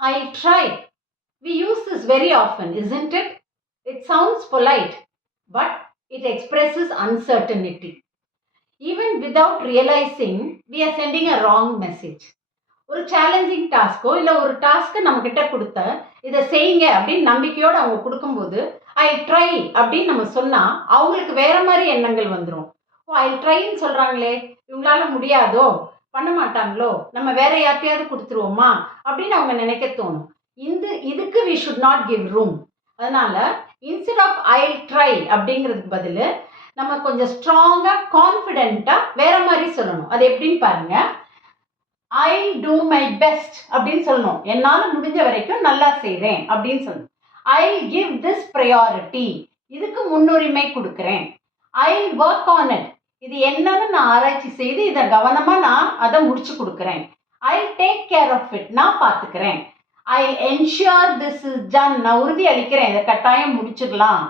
I'll try. We use this very often, isn't it? It sounds polite, but it expresses uncertainty. Even without realizing, we are sending a wrong message. ஒரு challenging டாஸ்க்கோ இல்லை ஒரு டாஸ்க்கை நம்ம கிட்ட கொடுத்த இதை செய்யுங்க அப்படின்னு நம்பிக்கையோடு அவங்க கொடுக்கும்போது ஐ ட்ரை அப்படின்னு நம்ம சொன்னால் அவங்களுக்கு வேற மாதிரி எண்ணங்கள் வந்துடும். ஓ ஐ ட்ரைன்னு சொல்கிறாங்களே, இவங்களால முடியாதோ, பண்ண மாட்டாங்களோ, நம்ம வேற யார்ட்டையாவது கொடுத்துருவோமா அப்படின்னு அவங்க நினைக்க தோணும். இதுக்கு we should not give room. அதனால இன்ஸ்டெட் ஆஃப் ஐ ட்ரை அப்படிங்கிறதுக்கு பதில் நம்ம கொஞ்சம் ஸ்ட்ராங்காக கான்ஃபிடென்ட்டாக வேற மாதிரி சொல்லணும். அது எப்படின்னு பாருங்க. ஐ டூ மை பெஸ்ட் அப்படின்னு சொல்லணும். என்னால் முடிஞ்ச வரைக்கும் நல்லா செய்கிறேன் அப்படின்னு சொல்லணும். ஐ கிவ் திஸ் ப்ரையாரிட்டி, இதுக்கு முன்னுரிமை கொடுக்குறேன். ஐ ஒர்க் ஆன் இட், இது என்னன்னு நான் ஆராய்ச்சி செய்து இதை கவனமாக நான் அதை முடிச்சு கொடுக்குறேன். I take care of it, நான் பார்த்துக்கிறேன். I ensure this is done, நான் உறுதி அளிக்கிறேன் இதை கட்டாயம் முடிச்சிடலாம்.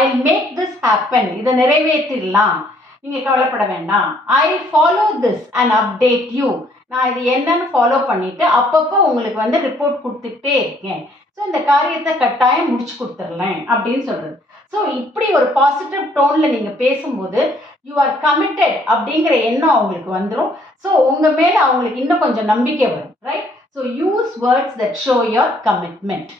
ஐ மேக் திஸ் ஹேப்பன், இதை நிறைவேற்றிடலாம், நீங்கள் கவலைப்பட வேண்டாம். I follow this and update you, நான் இது என்னன்னு ஃபாலோ பண்ணிவிட்டு அப்பப்போ உங்களுக்கு ரிப்போர்ட் கொடுத்துட்டே இருக்கேன். ஸோ இந்த காரியத்தை கட்டாயம் முடிச்சு கொடுத்துடலேன் அப்படின்னு சொல்கிறது. ஸோ இப்படி ஒரு பாசிட்டிவ் டோனில் நீங்கள் பேசும்போது யூ ஆர் கமிட்டட் அப்படிங்கிற எண்ணம் அவங்களுக்கு வந்துடும். ஸோ உங்கள் மேலே அவங்களுக்கு இன்னும் கொஞ்சம் நம்பிக்கை வரும். Right? So use words that show your commitment.